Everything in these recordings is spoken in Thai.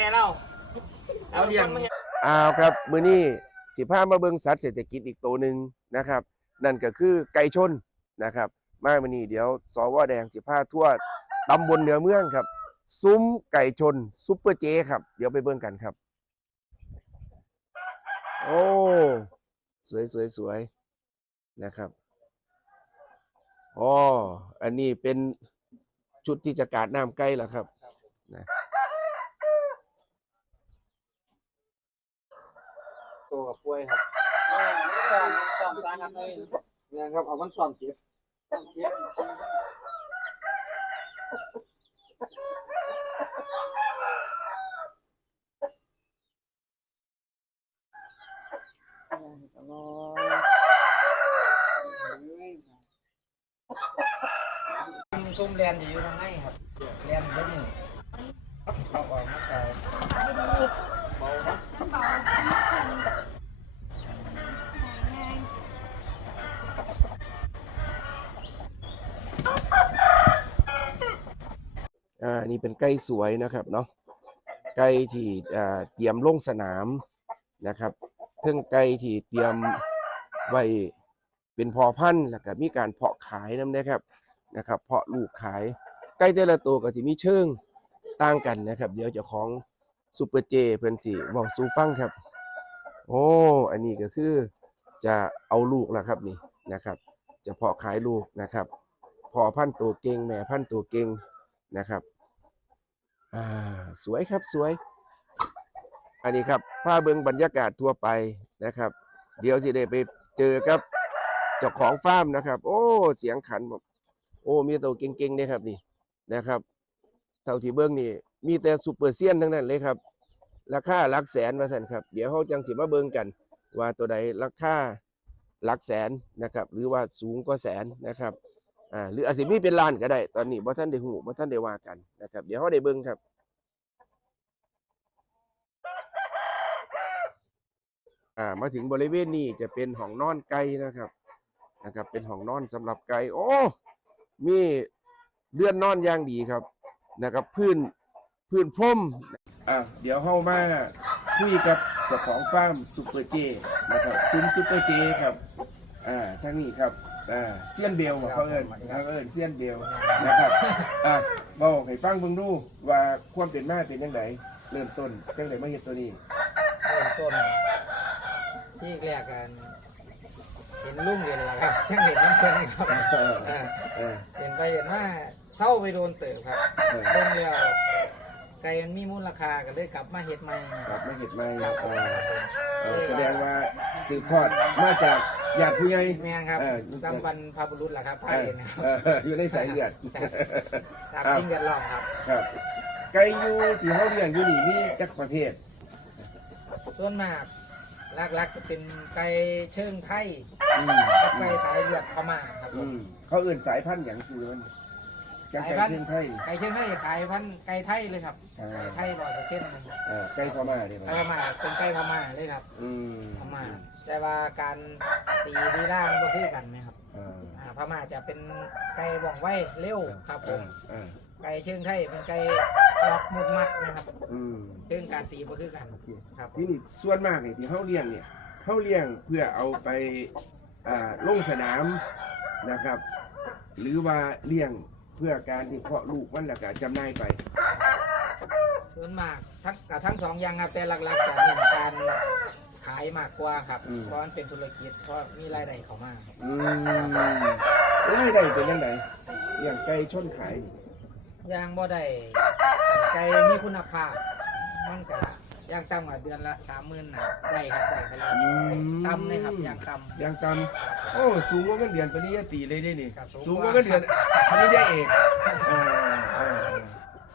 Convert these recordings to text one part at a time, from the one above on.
แกเล่าเอาเลี้ยงอ้าวครับ มื้อนี้สิพามาเบิ่งสัตว์เศรษฐกิจอีกตัวหนึ่งนะครับ นั่นก็คือไก่ชนนะครับ มามื้อนี้เดี๋ยวสวแดงสิพาทั่วตำบลเหนือเมืองครับ ซุ้มไก่ชนซุปเปอร์เจครับ เดี๋ยวไปเบิ่งกันครับ โอ้ สวยสวยสวยนะครับอ๋ออันนี้เป็นชุดที่จะกาดน้ำไก่แล้วครับ ตัวกับป่วยครับสองสองสายครับเลยเนี่ยครับเอามันสองเจ็บสองเจ็บซุ่มเรียนจะอยู่ทางไหนครับเรียนเบิดนี่เอาออกมาแต่ อ่านี่เป็นไก่สวยนะครับเนาะไก่ที่อ่าเตรียมลงสนามนะครับเทิงไก่ที่เตรียมไว้เป็นพอพันธุ์แล้วก็มีการเพาะขายนำนะครับนะครับ เพาะลูกขายไก่แต่ละตัวก็สิมีเชิงต่างกันนะครับ เดี๋ยวเจ้าของซูเปอร์เจเพิ่นสิบอกสู่ฟังครับโอ้อันนี้ก็คือจะเอาลูกแล้วครับนี่นะครับ จะเพาะขายลูกนะครับพอพันธุ์ตัวเก่งแม่พันธุ์ตัวเก่ง นะครับอ่าสวยครับสวย อันนี้ครับพาเบิงบรรยากาศทั่วไปนะครับ เดี๋ยวสิได้ไปเจอกับเจ้าของฟาร์มนะครับ โอ้เสียงขันแบบโอ้มีตัวเก่งๆเนี่ยครับนี่นะครับ เท่าที่เบิ้งนี่มีแต่ซูเปอร์เซียนทั้งนั้นเลยครับ ราคาหลักแสนมาสั่นครับ เดี๋ยวเขาจังสิมาเบิ่งกัน ว่าตัวใดราคาหลักแสนนะครับ หรือว่าสูงกว่าแสนนะครับ อ่าหรืออาจจะมีเป็นล้านก็ได้ ตอนนี้บ่ท่านได้หูบ่ท่านได้ว่ากันนะครับ เดี๋ยวเขาได้เบิ่งครับอ่ามาถึงบริเวณนี้จะเป็นห้องนอนไก่นะครับ นะครับ เป็นห้องนอนสำหรับไก่โอ้มีเรือนนอนอย่างดีครับนะครับ พื้นพื้นพรมอ่าเดี๋ยวเข้ามาคุยกับเจ้าของฟาร์มซูเปอร์เจนะครับซุ้มซูเปอร์เจครับอ่าทางนี้ครับ อ่าเซียนเบลบอกเขาเอิญเขาเอิญเซียนเบลนะครับอ่าบอกให้ฟังเบิ่งดูว่าความเป็นมาเป็นยังไงเริ่มต้นจังไดมาเฮ็ดตัวนี้ เริ่มต้นที่แรกกันเห็นลุงเห็นอะไรครับช่างเห็นน้ำเพลินครับเอออ่าเออ เห็นไปเห็นว่าเศร้าไปโดนเติบครับเออเบิ่งแล้วไก่มันมีมูลราคาก็เลยกลับมาเฮ็ดใหม่ กลับมาเห็ดใหม่ครับเออเออแสดงว่าสืบทอดมาจาก ญาติผู้ใหญ่แม่นครับเออสัมพันธ์พาบุรุษล่ะครับพาเออเห็นครับเอออยู่ในสายเลือดตามสิ่งแวดล้อมครับครับไก่อยู่ที่เขาเลี้ยงอยู่นี่มีจักประเภทส่วนมากหลักๆจะเป็นไก่เชิงไทยอืม กับไก่สายเลือดพม่าครับผอืม มเขาเอื่นสายพันธุ์อย่างซื้อมัน จังสายไก่พันธุ์เชียงไทย ไก่เชิงไทยสายพันธุ์ไก่ไทยเลยครับอ่า ไก่ไทยร้อยเปอร์เซ็นต์เลยเออไก่พม่าเนี่ยไก่พม่าเป็นไก่พม่าเลยครับอืมพม่าแต่ว่าการตีดีล่างก็คือกันไหมครับอ่าอ่าพม่าจะเป็นไก่ว่องไวเร็วครับผมอ่าไก่เชิงไทยเป็นไก่ล็อกหมุดมัดนะครับอืมเรื่องการตีก็คือกันโอเคครับผม ที่นี่ส่วนมากเนี่ยที่เขาเลี้ยงเนี่ยเขาเลี้ยงเพื่อเอาไปอ่าลงสนามนะครับ หรือว่าเลี้ยงเพื่อการที่เพาะลูกมันแล้วก็จำหน่ายไป ส่วนมากทั้งกับทั้งสองอย่างครับแต่หลักๆจะเน้นการขายมากกว่าครับอืม เพราะมันเป็นธุรกิจเพราะมีรายได้เข้ามาครับอืมรายได้เป็นยังไงอย่างไก่ชนขายนี่ย่างบ่ได้ไก่มีคุณภาพ มันก็ ย่างต่ำกว่าเดือนละสามหมื่นนะได้ครับได้ไปแล้วอืม ต่ำเลยครับย่างต่ำอย่างต่ำโอ้สูงกว่าเงินเดือนปริญญาตรีเลยได้นี่ครับสูสูงงกกว่า ว่าเงินเดือนปริญญาเอกอ่าอ่าอ่า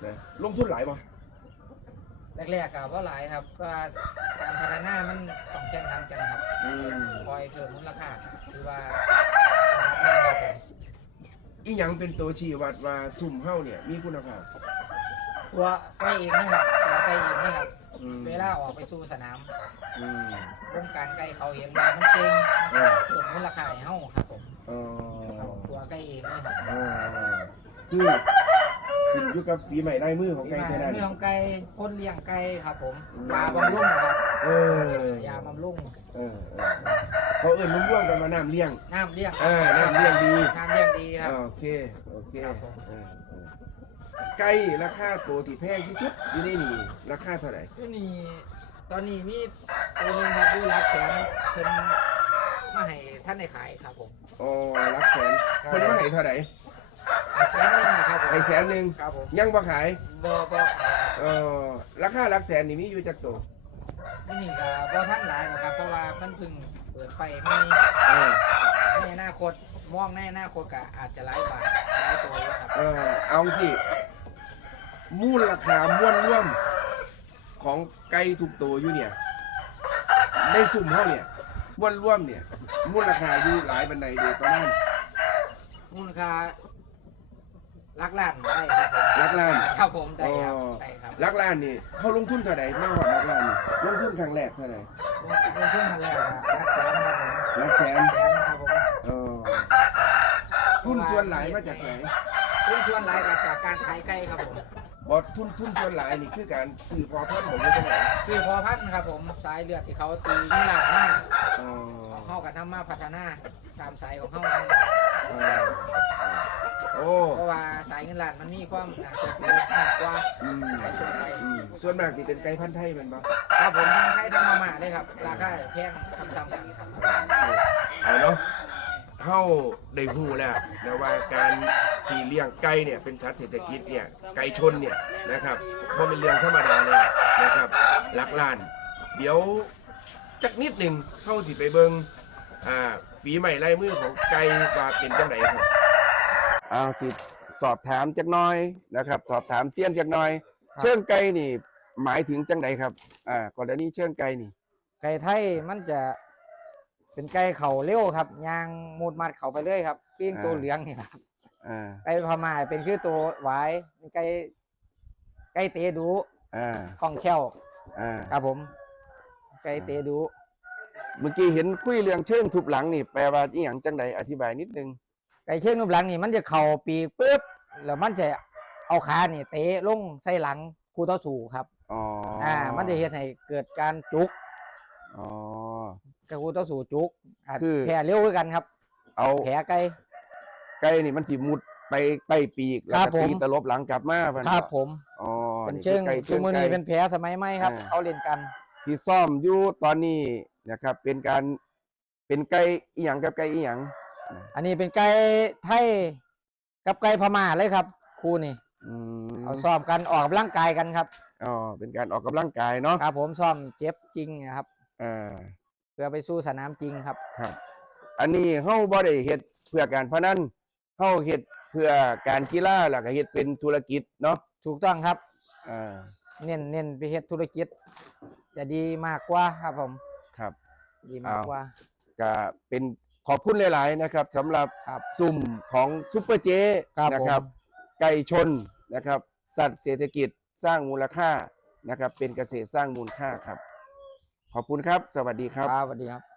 นะลงทุนหลายป่ะแรกๆก็บ่หลายครับก็การพัฒนามันต้องแข่งขันกันครับอืมคอยเพิ่มมูลค่าคือว่าครับผมอีหยังเป็นตัวชี้วัดว่าสุ่มเฮ้าเนี่ยมีคุณภาพตัวไก่เองนะครับตัวไก่เองนะครับ อืมเวลาออกไปสู่สนามอืมวงการไก่เขาเห็นว่ามันเก่งอ่าเพิ่มมูลค่าให้เฮาครับผมอ๋อครับตัวไก่เองนะครับอ่าคือขึ้นอยู่กับฝีใหม่ลายมือของไก่เท่านั้น เรื่องไก่คนเลี้ยงไก่ครับผมอืม ยาบำรุงครับเออยาบำรุงเออเออเขาเอื่นร่วมๆกันมาน้ำเลี้ยงน้ำเลี้ยงอ่าน้ำเลี้ยงดีน้ำเลี้ยงดีครับ อ่าโอเค โอเคครับผมเออเออ ไก่ราคาตัวที่แพงที่สุดอยู่ในนี่ราคาเท่าไหร่ก็นี่ตอนนี้มีตัวหนึงครับอยู่รักแสนเป็นมาให้ท่านได้ขายครับผมอ๋อรักแสนคนว่าให้เท่าไหร่ให้แสนหนึงครับผมให้แสนหนึ่งครับผมยังบ่ขายบ่บ่ขายครับเออราคารักแสนนี่มีอยู่จากตัวนี่ก็บ่ท่านหลายนะครับ เพราะว่ามันเพิ่งเปิดไปไม่เออในอนาคตมองในอนาคตก็อาจจะหลายบาทหลายตัวอยู่ครับ เออเอาสิ มูลราคาม้วนร่วมของไก่ทุกตัวอยู่เนี่ยในสุ่มเขาเนี่ยม้วนร่วมเนี่ย มูลราคาอยู่หลายบันไดเดียวประมาณมูลค่าหลักล้านได้ครับผมหลักล้าน ครับผมได้ครับอ๋อ ได้ครับลักล้านนี่เขาลงทุนเท่าไหร่มากกว่าลักล้านนี่ลงทุนครั้งแรกเท่าไหร่ลงลงทุนมาแล้วครับรักแสนครับผมลักแสนแสนครับผมเออทุนส่วนหลายมาจากไหน ทุนส่วนหลายก็จากการขายไก่ครับผมบอทุนทุนส่วนหลายนี่คือการซื้อพอพันธุ์ของอยู่ตรงไหนซื้อพอพันธุ์ครับผมสายเลือดที่เขาตีนี่หลักมากอ๋อเข้ากันนำมาพัฒนาตามสายของเขานั่นเออโอ้เพราะว่าสายเงินล้านมันมีความน่าเชื่อถือมากกว่าอืมสายทั่วไปอืมส่วนมากที่เป็นไก่พันธุ์ไทยแมันบ่ครับผมทั้งไทยทั้งมาม่าเลยครับราคาแพงซ้ำๆกันครับ เอาเนาะเฮาได้ฮู้แล้วนะว่าการ ที่เลี้ยงไก่เนี่ยเป็นสัตว์เศรษฐกิจเนี่ยไก่ชนเนี่ยนะครับบ่เป็นเรื่องธรรมดาเลยนะครับหลักล้าน เดี๋ยวจักนิดหนึ่งเข้าสิไปเบิงอ่าฝีใหม่ลายมือของไก่ว่าเป็นจังไดครับอ้าวสิสอบถามจักหน่อยนะครับ สอบถามเซียนจักหน่อย เชิงไก่นี่หมายถึงจังไดครับอ่ากรณีเชิงไก่นี่ ไก่ไทยมันจะเป็นไก่เขาเร็วครับยางมูดมัดเขาไปเรื่อยครับปิ้งตัวเหลืองนี่ครับ อ่าไก่พม่าเป็นคือตัวหวายเป็นไก่ไก่เตะดูอ่าคล่องแคล่วอ่าครับผม ไก่เตะดูเมื่อกี้เห็นคุยเรื่องเชิงทุบหลังนี่แปลว่าอีหยังจังไดอธิบายนิดนึงไก่เชือกนุบหลังนี่มันจะเข่าปีกปุ๊บแล้วมันจะเอาขานี่เตะลงใส่หลังคู่ต่อสู้ครับอ๋ออ่า มันจะเฮ็ดให้เกิดการจุกอ๋อ กับคู่ต่อสู้จุกอาจคือ แผลเร็วคือกันครับ เอาแผลไก่ ไก่นี่มันสิมุดไปใต้ปีกแล้วครับก็ตีผมตลบหลังกลับมาพันครับผมอ๋อเป็นเชิงไก่คือมือไก่ นี้เป็นแผลสมัยใหม่ครับ อ่า เขาเล่นกัน ที่ซ่อมอยู่ตอนนี้นะครับ เป็นการเป็นไก่อีหยังกับไก่อีหยังอันนี้เป็นไก่ไทยกับไก่พม่าเลยครับคู่นี่อืมเอาซ้อมกันออกกำลังกายกันครับ อ๋อเป็นการออกกำลังกายเนาะครับผมซ้อมเจ็บจริงนะครับอ่าเพื่อไปสู้สนามจริงครับ ครับ อันนี้เฮาบ่ได้เฮ็ดเพื่อการพนัน เฮาเฮ็ดเพื่อการกีฬาแล้วก็เฮ็ดเป็นธุรกิจเนาะถูกต้องครับ อ่าเน้นเน้นไปเฮ็ดธุรกิจ จะดีมากกว่าครับผม ครับ ดีมากกว่าก็เป็นขอบคุณหลาย ๆ นะครับสำหรับครับสุ่มของซุปเปอร์เจครับนะครับผมไก่ชนนะครับ สัตว์เศรษฐกิจสร้างมูลค่านะครับ เป็นเกษตรสร้างมูลค่าครับ ขอบคุณครับ สวัสดีครับ ครับสวัสดีครับ